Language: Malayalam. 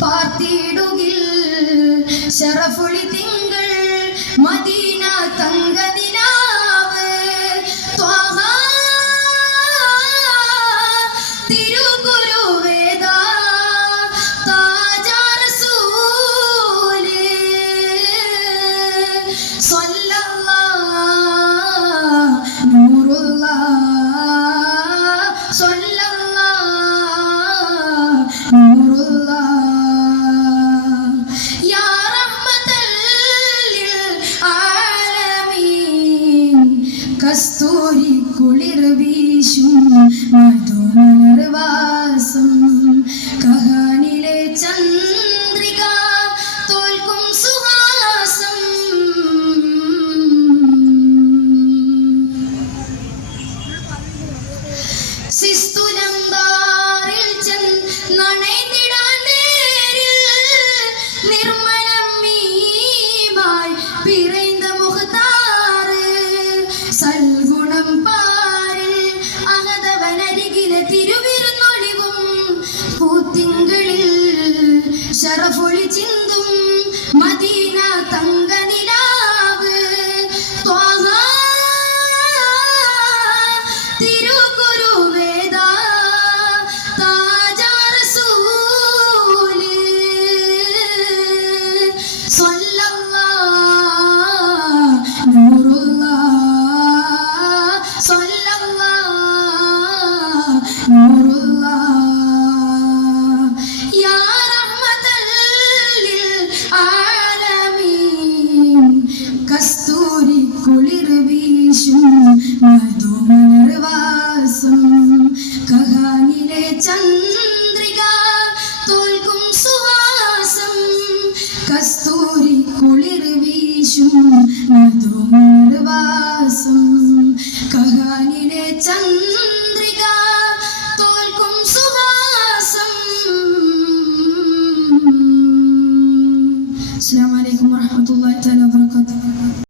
പാർത്തിടുകിൽ ശറഫുളി തിങ്കൾ മദീന തങ്കതിനാവ് തിരുഗുരുവേദ താജ സ്വല്ലല്ലാ സ്വല്ലല്ലാ കുളിർ വീശും മധുനിർവാസം കഹാനിലെ ചന്ദ്രിക പ്രവാസം. കഹാനിലെ ചന്ദ്രിക തോൽക്കും സുഹാസം കസ്തൂരി കുളിർ വീശും മധുമർവാസം കഹാനിലെ ചന്ദ്രിക തോൽക്കും സുഹാസം അസ്സലാമു അലൈക്കും